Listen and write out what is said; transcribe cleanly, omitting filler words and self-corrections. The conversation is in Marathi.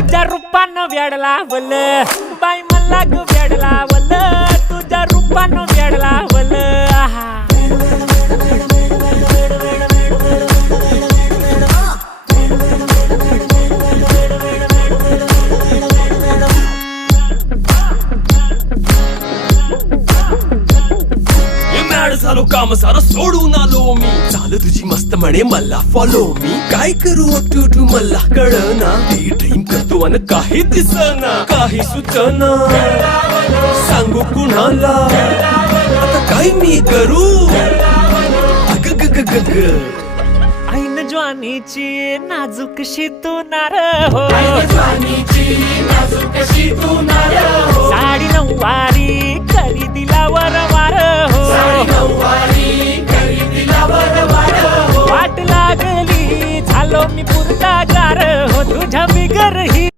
तुझ्या रूपानं वेड लावल बाई मला ग वेड लावल तुझ्या रूपानं वेड लावल आहा झालो काम सारं सोडून आलो मी चाल तुझी मस्त म्हणे मला फॉलो मी काय करू टू मला कळना ड्रीम करतो अन काही दिसना काही सुचना सांगू कुणाला आता काय मी करू अग ग ग ग ग ऐन ज्वानीची नाजूकशी तू नार हो साडी नऊवारी करी दिला वरवार हो वाट लागली झालो मी पुरता गार हो तुझ्या बिगर ही